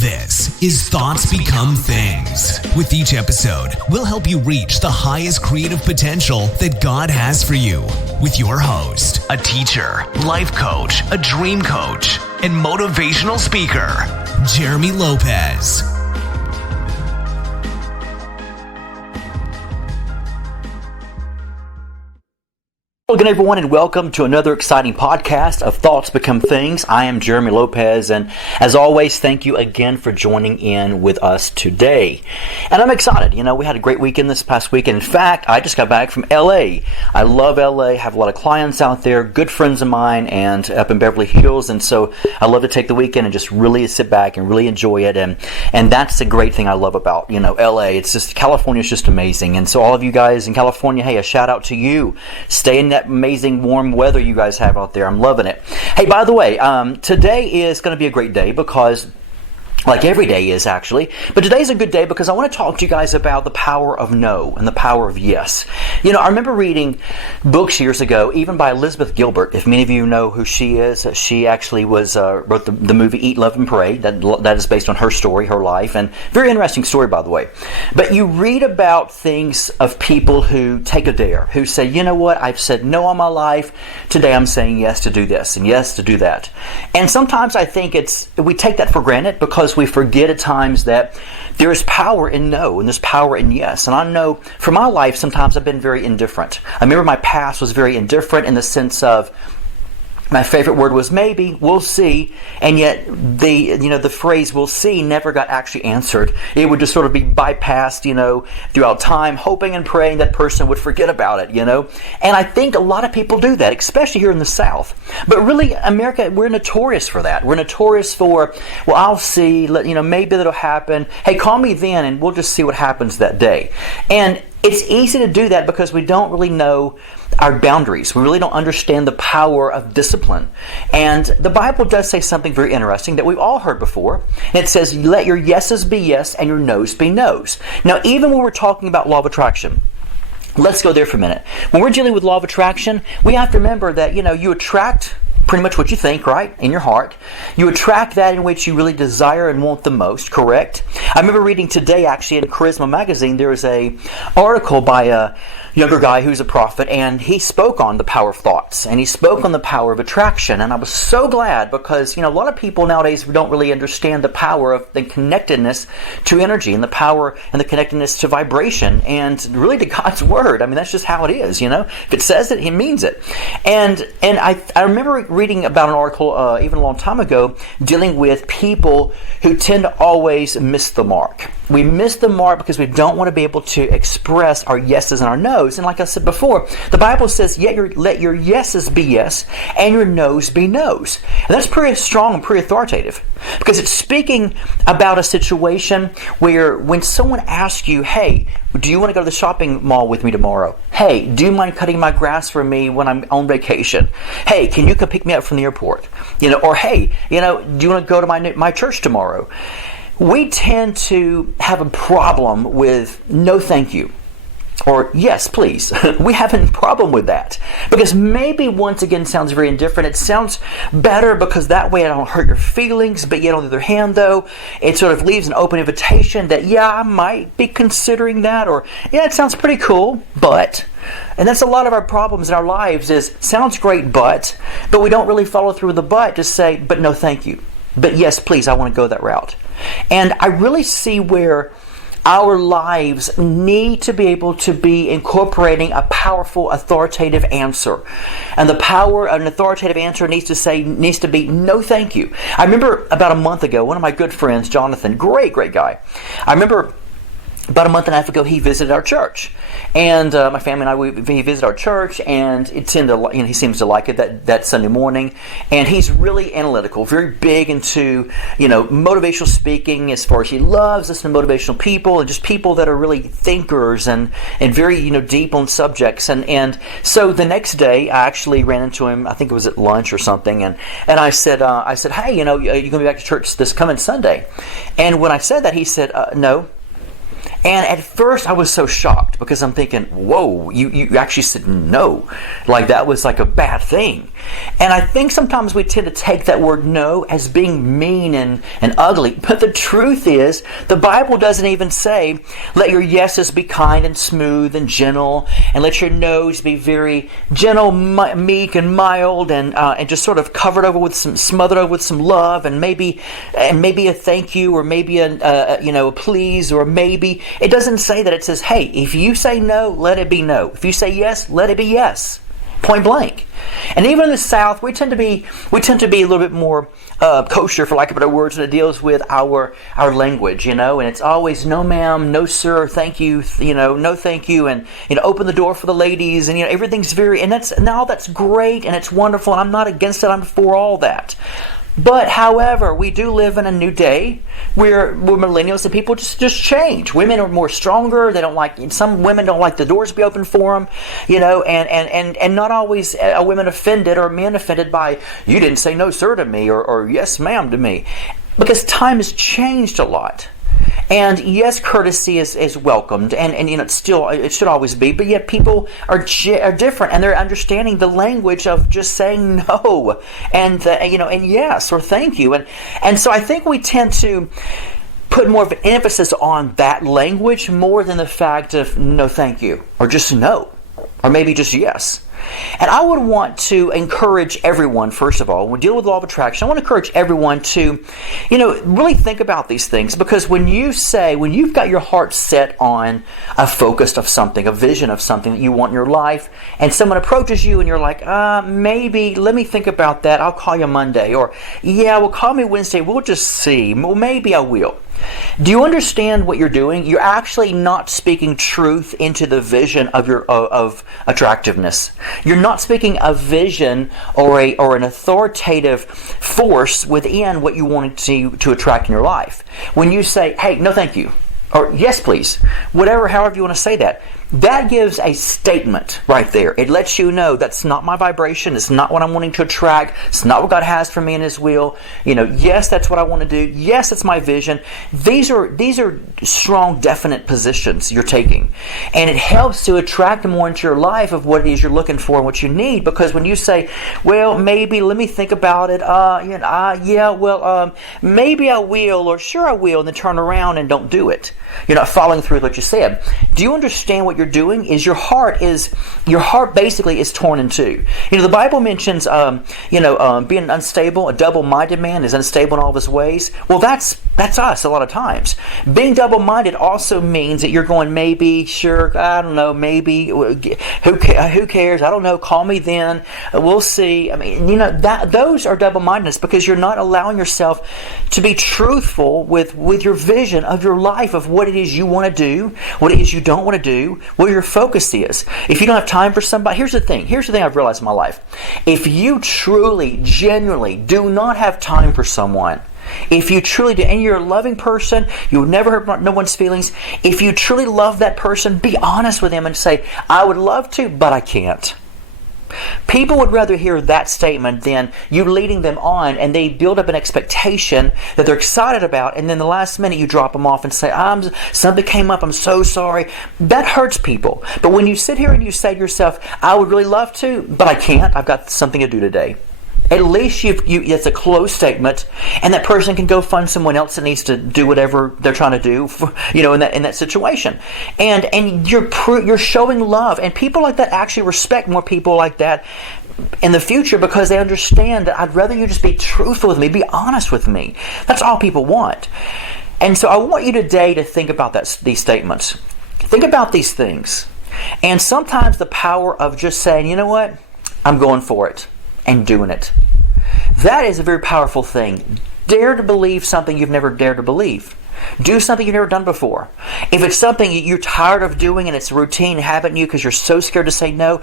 This is Thoughts Become Things. With each episode, we'll help you reach the highest creative potential that God has for you. With your host, a teacher, life coach, a dream coach, and motivational speaker, Jeremy Lopez. Hello again, everyone, and welcome to another exciting podcast of Thoughts Become Things. I am Jeremy Lopez, and as always, thank you again for joining in with us today. And I'm excited. You know, we had a great weekend this past weekend. In fact, I just got back from LA. I love LA, have a lot of clients out there, good friends of mine, and up in Beverly Hills, and so I love to take the weekend and just really sit back and really enjoy it, and that's the great thing I love about, LA. It's just, California is just amazing, and so all of you guys in California, hey, a shout out to you. Stay in that amazing warm weather you guys have out there. I'm loving it. Hey, by the way, today is going to be a great day because, like every day is actually, but today's a good day because I want to talk to you guys about the power of no and the power of yes. I remember reading books years ago, even by Elizabeth Gilbert. If many of you know who she is, she actually wrote the movie Eat, Love, and Pray. That is based on her story, her life, and very interesting story, by the way. But you read about things of people who take a dare, who say, you know what, I've said no all my life. Today I'm saying yes to do this and yes to do that. And sometimes I think we take that for granted because we forget at times that there is power in no and there's power in yes. And I know for my life, sometimes I've been very indifferent. I remember my past was very indifferent in the sense of my favorite word was maybe, we'll see, and yet the phrase we'll see never got actually answered. It would just sort of be bypassed, throughout time, hoping and praying that person would forget about it, And I think a lot of people do that, especially here in the South. But really, America, we're notorious for that. We're notorious for, well, I'll see, maybe that'll happen. Hey, call me then and we'll just see what happens that day. And it's easy to do that because we don't really know our boundaries. We really don't understand the power of discipline. And the Bible does say something very interesting that we've all heard before. And it says, let your yeses be yes and your noes be noes. Now, even when we're talking about law of attraction, let's go there for a minute. When we're dealing with law of attraction, we have to remember that, you attract pretty much what you think, right? In your heart. You attract that in which you really desire and want the most, correct? I remember reading today, actually, in Charisma magazine, there was an article by a younger guy who's a prophet, and he spoke on the power of thoughts, and he spoke on the power of attraction, and I was so glad because, a lot of people nowadays don't really understand the power of the connectedness to energy and the power and the connectedness to vibration and really to God's Word. I mean, that's just how it is, If it says it, He means it. And I remember reading about an article even a long time ago dealing with people who tend to always miss the mark. We miss the mark because we don't want to be able to express our yeses and our nos. And like I said before, the Bible says, let your yeses be yes and your nos be nos. And that's pretty strong and pretty authoritative because it's speaking about a situation where when someone asks you, hey, do you want to go to the shopping mall with me tomorrow? Hey, do you mind cutting my grass for me when I'm on vacation? Hey, can you come pick me up from the airport? Or hey, do you want to go to my church tomorrow? We tend to have a problem with no thank you or yes please. We have a problem with that because maybe once again sounds very indifferent. It sounds better because that way I don't hurt your feelings, but yet on the other hand though, it sort of leaves an open invitation that I might be considering that, or it sounds pretty cool, but... And that's a lot of our problems in our lives is sounds great but we don't really follow through with the but to say, but no thank you. But yes, please, I want to go that route. And I really see where our lives need to be able to be incorporating a powerful, authoritative answer. And the power of an authoritative answer needs to be no thank you. I remember about a month ago, one of my good friends, Jonathan, great guy. I remember about a month and a half ago, he visited our church. And my family and I, he visited our church, and he seems to like it that Sunday morning. And he's really analytical, very big into, motivational speaking, as far as he loves listening to motivational people and just people that are really thinkers and very, deep on subjects. And so the next day, I actually ran into him, I think it was at lunch or something, and I said, hey, you're going to be back to church this coming Sunday? And when I said that, he said, no. And at first I was so shocked because I'm thinking, whoa, you actually said no. Like that was like a bad thing. And I think sometimes we tend to take that word no as being mean and ugly. But the truth is, the Bible doesn't even say, let your yeses be kind and smooth and gentle, and let your no's be very gentle, meek and mild, and just sort of smothered over with some love, and maybe a thank you, or maybe a please, or maybe. It doesn't say that. It says, hey, if you say no, let it be no. If you say yes, let it be yes. Point blank. And even in the South, we tend to be a little bit more kosher, for lack of better words, when it deals with our language, and it's always no ma'am, no sir, thank you, no thank you, and open the door for the ladies, and everything's that's great and it's wonderful, and I'm not against it, I'm for all that. But, however, we do live in a new day where we're millennials and people just change. Women are more stronger. Some women don't like the doors to be open for them, and not always are women offended or men offended by, you didn't say no sir to me or yes ma'am to me. Because time has changed a lot. And yes, courtesy is welcomed, and it should always be. But yet, people are different, and they're understanding the language of just saying no, and yes or thank you, and so I think we tend to put more of an emphasis on that language more than the fact of no, thank you, or just no, or maybe just yes. And I would want to encourage everyone, first of all, when we deal with law of attraction, I want to encourage everyone to, really think about these things. Because when you've got your heart set on a focus of something, a vision of something that you want in your life, and someone approaches you and you're like, maybe, let me think about that, I'll call you Monday. Or, yeah, well, call me Wednesday, we'll just see. Well, maybe I will. Do you understand what you're doing? You're actually not speaking truth into the vision of attractiveness. You're not speaking a vision or an authoritative force within what you want to attract in your life. When you say, hey, no thank you, or yes please, however you want to say that, that gives a statement right there. It lets you know that's not my vibration. It's not what I'm wanting to attract. It's not what God has for me in His will. Yes, that's what I want to do. Yes, it's my vision. These are strong, definite positions you're taking. And it helps to attract more into your life of what it is you're looking for and what you need. Because when you say, well, maybe, let me think about it. Maybe I will, or sure I will, and then turn around and don't do it. You're not following through with what you said. Do you understand what you're doing? Your heart basically is torn in two. The Bible mentions being unstable. A double-minded man is unstable in all of his ways. Well, that's us a lot of times. Being double-minded also means that you're going, maybe, sure, I don't know, maybe, who cares? I don't know, call me then, we'll see. I mean, those are double-mindedness, because you're not allowing yourself to be truthful with your vision of your life, of what it is you want to do, what it is you don't want to do, where your focus is. If you don't have time for somebody, here's the thing I've realized in my life. If you truly, genuinely do not have time for someone, if you truly do, and you're a loving person, you would never hurt no one's feelings, if you truly love that person, be honest with them and say, I would love to, but I can't. People would rather hear that statement than you leading them on, and they build up an expectation that they're excited about, and then the last minute you drop them off and say, something came up, I'm so sorry. That hurts people. But when you sit here and you say to yourself, I would really love to, but I can't, I've got something to do today. At least it's a closed statement, and that person can go find someone else that needs to do whatever they're trying to do, in that situation. And you're showing love, and people like that actually respect more people like that in the future, because they understand that I'd rather you just be truthful with me, be honest with me. That's all people want. And so I want you today to think about these statements. Think about these things. And sometimes the power of just saying, you know what, I'm going for it, and doing it. That is a very powerful thing. Dare to believe something you've never dared to believe. Do something you've never done before. If it's something you're tired of doing and it's a routine habit in you because you're so scared to say no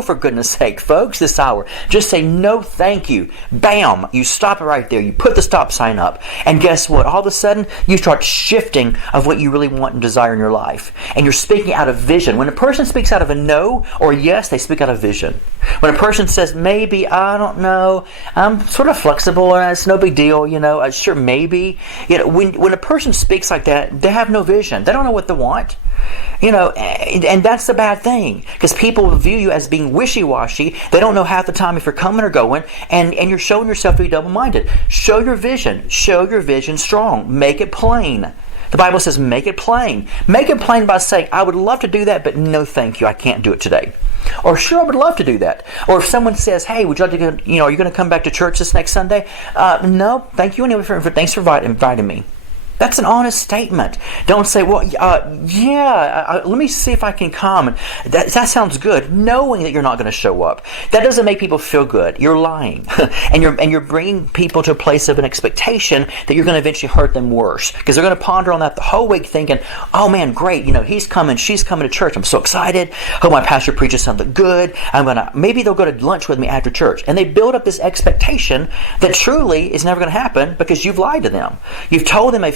for goodness sake, folks, this hour. Just say no, thank you. Bam! You stop it right there. You put the stop sign up. And guess what? All of a sudden, you start shifting of what you really want and desire in your life. And you're speaking out of vision. When a person speaks out of a no or a yes, they speak out of vision. When a person says, maybe, I don't know, I'm sort of flexible, it's no big deal, sure, maybe. When a person speaks like that, they have no vision. They don't know what they want. And that's the bad thing, because people view you as being wishy-washy. They don't know half the time if you're coming or going, and you're showing yourself to be double-minded. Show your vision. Show your vision strong. Make it plain. The Bible says make it plain. Make it plain by saying, I would love to do that, but no thank you, I can't do it today. Or sure, I would love to do that. Or if someone says, hey, would you like to go, are you going to come back to church this next Sunday? No, thank you anyway, thanks for inviting me. That's an honest statement. Don't say, well, let me see if I can come. That sounds good, knowing that you're not going to show up. That doesn't make people feel good. You're lying. and you're bringing people to a place of an expectation that you're going to eventually hurt them worse. Because they're going to ponder on that the whole week thinking, oh man, great, he's coming, she's coming to church. I'm so excited. Hope my pastor preaches something good. Maybe they'll go to lunch with me after church. And they build up this expectation that truly is never going to happen because you've lied to them. You've told them a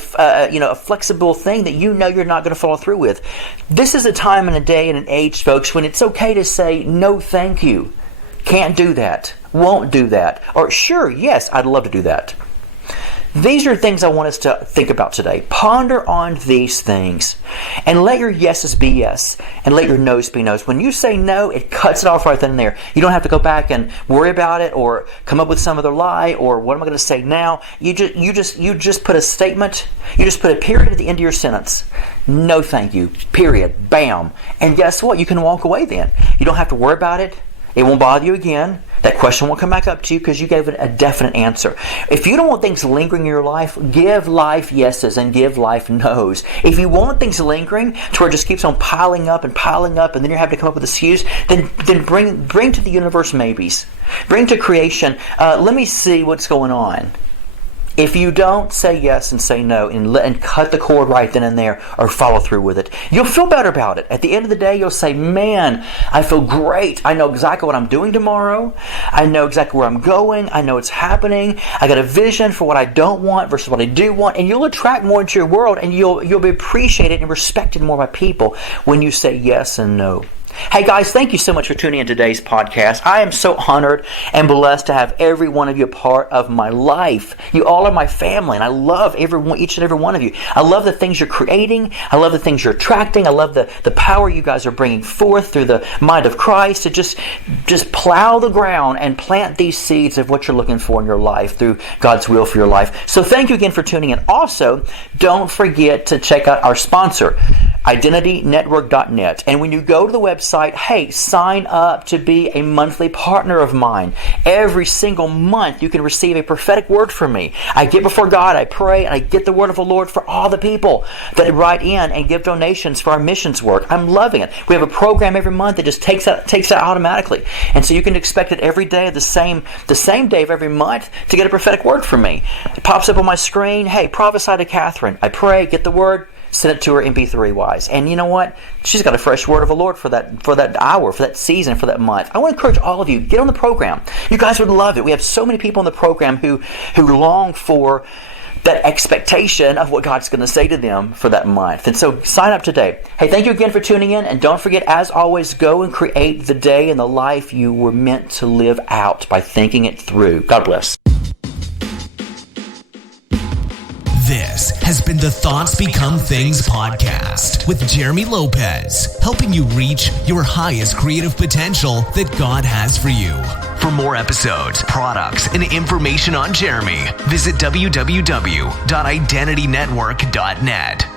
flexible thing that you're not going to follow through with. This is a time and a day and an age, folks, when it's okay to say no thank you. Can't do that. Won't do that. Or sure, yes, I'd love to do that. These are things I want us to think about today. Ponder on these things and let your yeses be yes and let your no's be no's. When you say no, it cuts it off right then and there. You don't have to go back and worry about it or come up with some other lie or what am I going to say now? You just put a statement. You just put a period at the end of your sentence. No thank you. Period. Bam. And guess what? You can walk away then. You don't have to worry about it. It won't bother you again. That question won't come back up to you because you gave it a definite answer. If you don't want things lingering in your life, give life yeses and give life nos. If you want things lingering to where it just keeps on piling up, and then you're having to come up with excuse, then bring to the universe maybes. Bring to creation, let me see what's going on. If you don't say yes and say no and cut the cord right then and there or follow through with it, you'll feel better about it. At the end of the day, you'll say, man, I feel great. I know exactly what I'm doing tomorrow. I know exactly where I'm going. I know it's happening. I got a vision for what I don't want versus what I do want. And you'll attract more into your world and you'll be appreciated and respected more by people when you say yes and no. Hey guys, thank you so much for tuning in today's podcast. I am so honored and blessed to have every one of you a part of my life. You all are my family, and I love each and every one of you. I love the things you're creating. I love the things you're attracting. I love the power you guys are bringing forth through the mind of Christ to just plow the ground and plant these seeds of what you're looking for in your life through God's will for your life. So thank you again for tuning in. Also, don't forget to check out our sponsor, IdentityNetwork.net. And when you go to the website, hey, sign up to be a monthly partner of mine. Every single month you can receive a prophetic word from me. I get before God, I pray, and I get the word of the Lord for all the people that write in and give donations for our missions work. I'm loving it. We have a program every month that just takes that automatically. And so you can expect it every day, the same day of every month, to get a prophetic word from me. It pops up on my screen. Hey, prophesy to Catherine. I pray, get the word, send it to her MP3-wise. And you know what? She's got a fresh word of the Lord for that hour, for that season, for that month. I want to encourage all of you, get on the program. You guys would love it. We have so many people on the program who long for that expectation of what God's going to say to them for that month. And so sign up today. Hey, thank you again for tuning in. And don't forget, as always, go and create the day and the life you were meant to live out by thinking it through. God bless. This has been the Thoughts Become Things podcast with Jeremy Lopez, helping you reach your highest creative potential that God has for you. For more episodes, products, and information on Jeremy, visit www.identitynetwork.net.